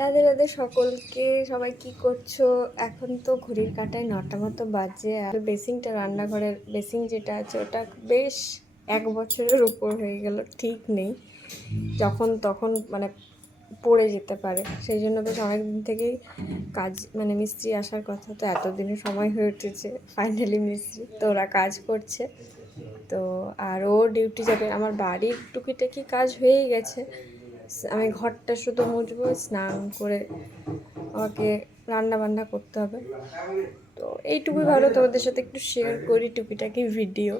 রাধে রাধে সকলকে সবাই কি করছ? এখন তো ঘড়ির কাটায় নটা মতো বাজে। আর বেসিংটা রান্নাঘরের বেসিং যেটা আছে, ওটা বেশ এক বছরের উপর হয়ে গেল, ঠিক নেই। যখন তখন মানে পড়ে যেতে পারে। সেই জন্য বেশ অনেক দিন থেকেই কাজ মানে মিস্ত্রি আসার কথা, তো এতদিনে সময় হয়ে উঠেছে ফাইনালি মিস্ত্রি, তো ওরা কাজ করছে। তো আর ও ডিউটি যাবে, আমার বাড়ির টুকিটাকি কাজ হয়েই গেছে। আমি ঘরটা শুধু মুছবো, স্নান করে আমাকে রান্না বান্না করতে হবে। তো এইটুকুই ভালো, তোমাদের সাথে একটু শেয়ার করি টুকিটাকি ভিডিও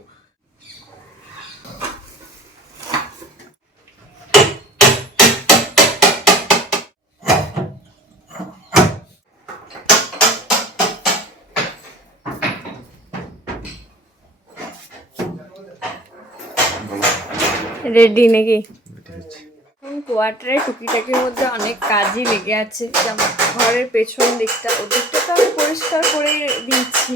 রেডি নাকি? এখন কোয়ার্টারে টুকিটাকির মধ্যে অনেক কাজই লেগে আছে। যেমন ঘরের পেছন দিকটা, ওদিকটা তো আমি পরিষ্কার করে দিচ্ছি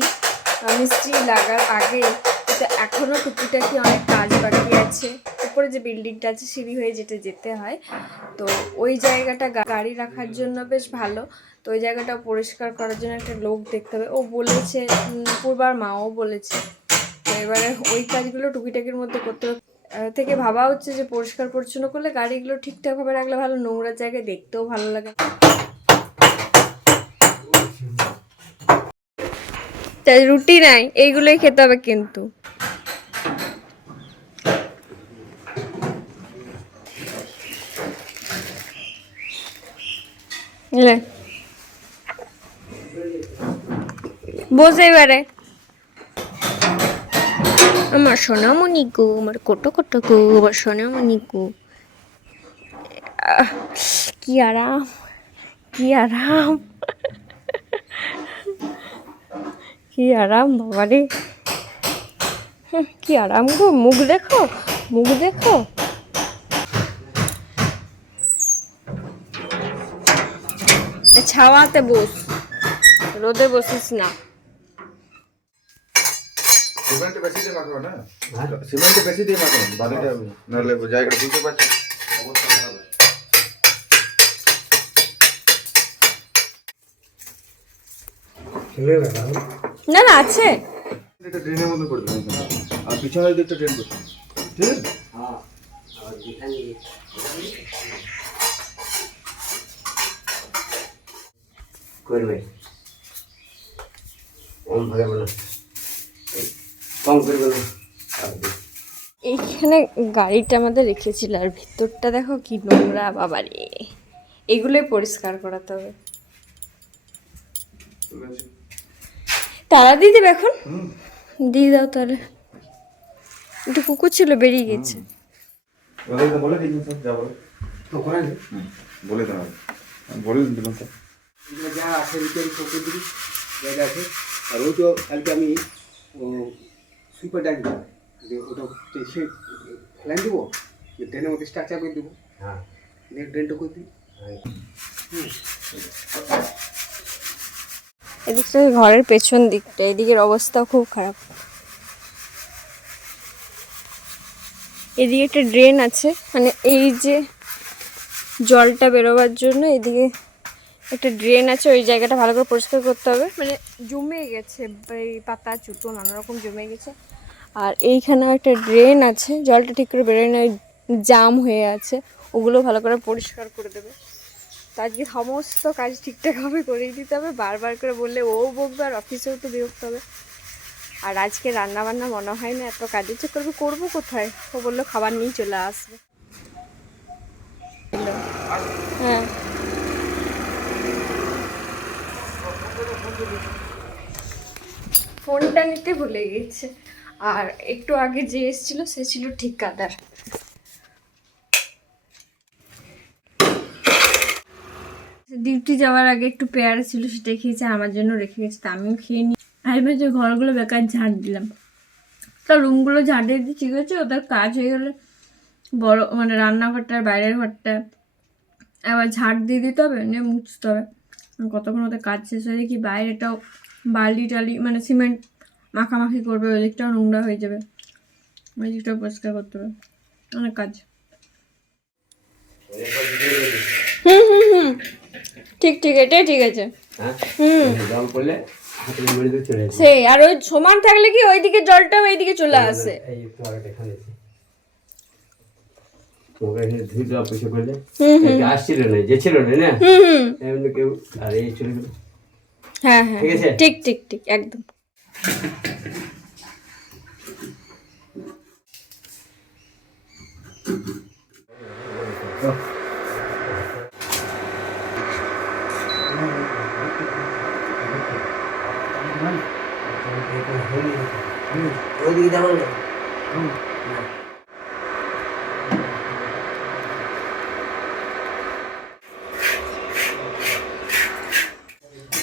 মিস্ত্রি লাগার আগে কিন্তু এখনও টুকিটাকি অনেক কাজ বাকি আছে। উপরে যে বিল্ডিংটা আছে, সিঁড়ি হয়ে যেতে যেতে হয়। তো ওই জায়গাটা গাড়ি রাখার জন্য বেশ ভালো। তো ওই জায়গাটা পরিষ্কার করার জন্য একটা লোক দেখতে হবে। ও বলেছে পূর্বার মাও বলেছে। তো এবারে ওই কাজগুলো টুকিটাকির মধ্যে করতে হবে। থেকে ভাবা হচ্ছে যে পরিষ্কার পরিচ্ছন্ন করলে গাড়িগুলো ঠিকঠাক ভাবে রাখলে ভালো নোংরা জায়গায় দেখতেও ভালো লাগে। তাই রুটি নাই, এইগুলোই খেতে হবে কিন্তু। বসে এবারে আমার সোনামণি গো, আমার কোটো কোটো গো, আমার সোনামণি গো। কি আরাম কি আরাম। কি আরাম বাবারে। কি আরাম গো, মুখ দেখো মুখ দেখো। ছাওয়াতে বস, রোদে বসিস না। সিমেন্ট বেশি দিয়ে মাখো না? সিমেন্ট বেশি দিয়ে মাখো বালিটা নাহলে জায়গাটা বুঝতে পারছি। না না আছে। এটা ড্রেনের মধ্যে করে দেবেন আর পিছনের দিকটা ড্রেন করতে ঠিক আছে? করবে। ওম ভাগে বলো কম করবে না। এইখানে গাড়িটা আমাদের রেখেছিল আর ভিতরটা দেখো কি নোংরা বাবারে। এগুলোই পরিষ্কার করাতে হবে। তারা দিয়ে দেবে এখন? দিয়ে দাও তাহলে। একটু কুকুর ছিল বেরিয়ে গেছে। বলে যা বলে। আছে রিপেয়ার দিবি জায়গা আছে। আর ওই তো কালকে আমি সুইপার ডাক দেবো যে ওটা সে ফেলাই দেবো ড্রেনের মধ্যে স্ট্রাকচার করে দেবো। হ্যাঁ। ড্রেনটা করে দিবি এদিকটা ঘরের পেছন দিকটা এদিকের অবস্থা খুব খারাপ। এদিকে একটা ড্রেন আছে মানে এই যে জলটা বেরোবার জন্য এদিকে একটা ড্রেন আছে ওই জায়গাটা ভালো করে পরিষ্কার করতে হবে। মানে জমে গেছে এই পাতা চুতো নানা রকম জমে গেছে। আর এইখানে একটা ড্রেন আছে, জলটা ঠিক করে বেরোয় না জাম হয়ে আছে। ওগুলো ভালো করে পরিষ্কার করে দেবে। তো আজকে সমস্ত কাজ ঠিকঠাকভাবে করেই দিতে হবে, বারবার করে বললে ও বকবে আর অফিসেও তো বিরক্ত হবে। আর আজকে রান্না বান্না মনে হয় না এত কাজের চেক করবে করব কোথায়? ও বলল খাবার নিয়ে চলে আসবে। হ্যাঁ। ফোনটা নিতে ভুলে গেছে। আর একটু আগে যে এসেছিল সে ছিল ঠিকাদার। ডিউটি যাওয়ার আগে একটু পেয়ারা ছিল, সেটা খেয়েছে, আমার জন্য রেখে গেছে, তা আমিও খেয়ে নিই। আমি ভেবেছি ঘরগুলো বেকার ঝাড় দিলাম। তা রুমগুলো ঝাড় দিয়ে ঠিক আছে? ওদের কাজ হয়ে গেলে বড় মানে রান্নাঘরটা, বাইরের ঘরটা আবার ঝাড় দিয়ে দিতে হবে, নিয়ে মুছতে হবে। কতক্ষণ ওদের কাজ শেষ হয়ে কি বাইরেটাও বালি টালি মানে সিমেন্ট মাখামাখি করবে ওই দিকটাও নোংরা হয়ে যাবে। ওই দিকটাও পরিষ্কার করতে হবে। অনেক কাজ। হুম হুম হুম। ঠিক ঠিক এটাই ঠিক আছে। হ্যাঁ? হুম। সেই আর ওই সমান থাকলে কি ওইদিকে জলটাও এইদিকে চলে আসে? হ্যাঁ হ্যাঁ? ঠিক ঠিক ঠিক একদম।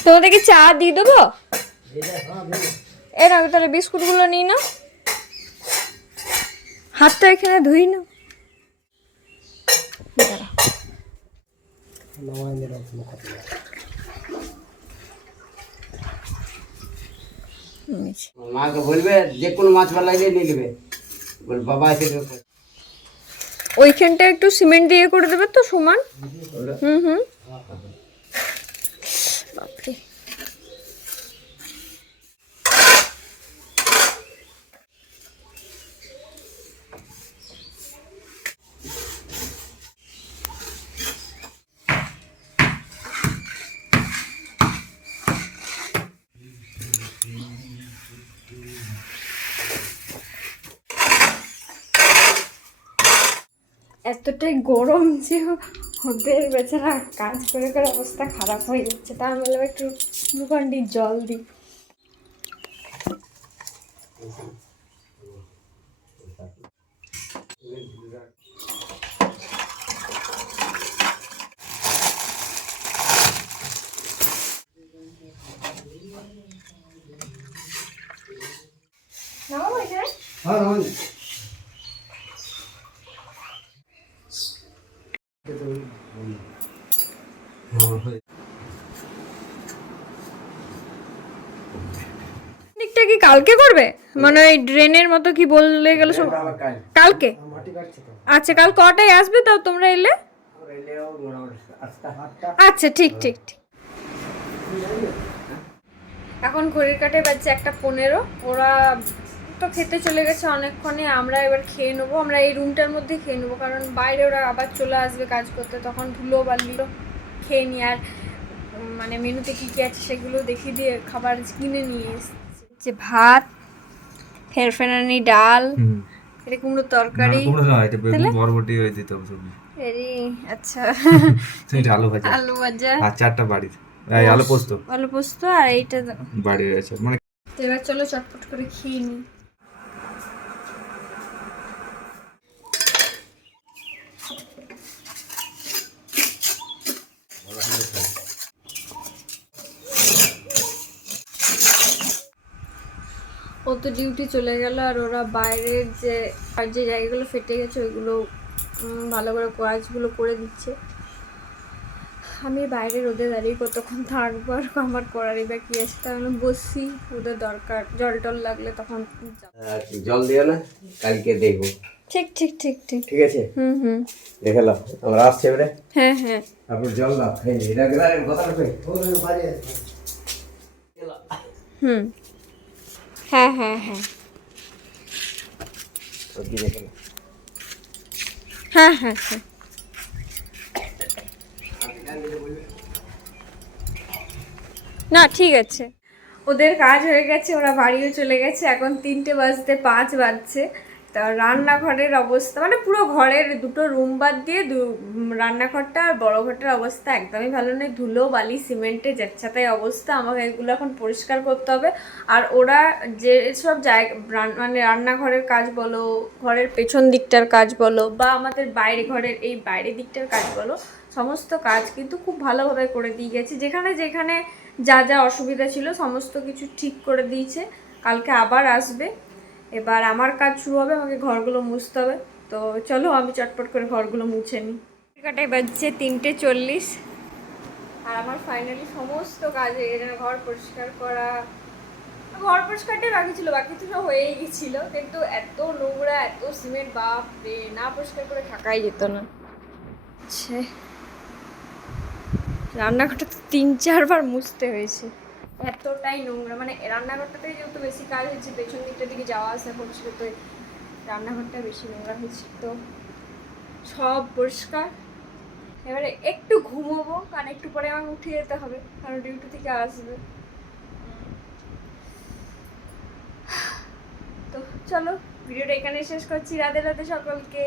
তোমাদেরকে চা দিয়ে দেবো? এ না তাহলে বিস্কুটগুলো নিই না হাতটা এখানে ধুই না মাকে বলবে যে কোনো মাছ ভালো নিয়ে নেবে। বল বাবা এসে ওইখানটা একটু সিমেন্ট দিয়ে করে দেবে তো সমান। হুম হুম। এতটাই গরম যে ওদের বেচারা কাজ করে করে অবস্থা খারাপ হয়ে যাচ্ছে। তার বললাম, একটু গ্লুকন্ডি জল দিই নামাবো এখানে হ্যাঁ হ্যাঁ দিকটা কি কালকে করবে? মানে ওই ড্রেনের মতো কি বললে গেল সব? কালকে। আচ্ছা কাল কটায় আসবে তাও তোমরা এলে? আচ্ছা ঠিক ঠিক ঠিক। এখন ঘড়ির কাটে বাজছে একটা পনেরো। ওরা তো খেতে চলে গেছে অনেকক্ষণে আমরা এবার খেয়ে নেব। আমরা এই রুমটার মধ্যে খেয়ে নেব কারণ বাইরে ওরা আবার চলে আসবে কাজ করতে তখন ধুলো বালিও খেয়ে নিয়ে আর মানে মেনুতে কী কী আছে সেগুলো দেখিয়ে দিয়ে খাবার কিনে নিয়ে এসেছে। যে ভাত ফেরফেরানি ডাল এটা কুমড়ো তরকারি। কুমড়ো নয় এটা বরবটি হয়ে দিতে হবে সবজি। এরি আচ্ছা। এটা আলু ভাজা। আলু ভাজা। আর চারটা বাড়ি। এই আলু পোস্ত। আলু পোস্ত আর এইটা। বাড়ি আছে মানে এবার চলো চটপট করে খেয়ে নিই। ও তো ডিউটি চলে গেল আর ওরা বাইরের যে আর যে জায়গাগুলো ফেটে গেছে ওইগুলো ভালো করে কাজগুলো করে দিচ্ছে। আমি বাইরে রোদে দাঁড়িয়ে কতক্ষণ থাকব আর আমার করারই বা কি আছে তাহলে বসি ওদের দরকার। জল টল লাগলে তখন জল দিও না কালকে দেখব। ঠিক ঠিক ঠিক ঠিক। ঠিক আছে? হুম হুম। দেখে নাও। আমরা আসছি এবারে? হ্যাঁ হ্যাঁ। তারপর জল দাও এই যে, এটা গেলে কথা হুম। হ্যাঁ হ্যাঁ হ্যাঁ। হ্যাঁ হ্যাঁ হ্যাঁ। না, ঠিক আছে। ওদের কাজ হয়ে গেছে, ওরা বাড়িও চলে গেছে। এখন তিনটে বাজতে পাঁচ বাজছে। তা রান্নাঘরের অবস্থা মানে পুরো ঘরের দুটো রুম বাদ দিয়ে রান্নাঘরটা আর বড় ঘরটার অবস্থা একদমই ভালো নেই ধুলো, বালি, সিমেন্টে যাচ্ছাতাই অবস্থা, আমাকে এগুলো এখন পরিষ্কার করতে হবে। আর ওরা যে সব জায়গা মানে রান্নাঘরের কাজ বলো, ঘরের পেছন দিকটার কাজ বলো, বা আমাদের বাইরে ঘরের এই বাইরে দিকটার কাজ বলো, সমস্ত কাজ কিন্তু খুব ভালোভাবে করে দিয়ে গেছে। যেখানে যেখানে যা যা অসুবিধা ছিল, সমস্ত কিছু ঠিক করে দিয়েছে। কালকে আবার আসবে। এবার আমার কাজ শুরু হবে, আমাকে ঘরগুলো মুছতে হবে। তো চলো আমি চটপট করে ঘরগুলো মুছে নিই। কাটাই বাজছে তিনটে চল্লিশ। আর আমার ফাইনালি সমস্ত কাজ হয়ে গেছে ঘর পরিষ্কার করা। ঘর পরিষ্কারটাই বাকি ছিল, বাকি তো সব হয়েই গেছিল। কিন্তু এত নোংরা, এত সিমেন্ট বাপ রে না পরিষ্কার করে থাকাই যেত না। রান্নাঘরটা তো তিন চারবার মুছতে হয়েছে। এতটাই নোংরা। মানে রান্নাঘরটাতেই যেহেতু বেশি কাজ হয়েছে পেছন দিকটা দিকে যাওয়া আসা করছিল, তো রান্নাঘরটা বেশি নোংরা হয়েছে তো সব পরিষ্কার। এবারে একটু ঘুমোবো, কারণ একটু পরে আমার উঠে যেতে হবে, কারণ ডিউটি থেকে আসবে। তো চলো, ভিডিওটা এখানে শেষ করছি। রাধে রাধে সকলকে।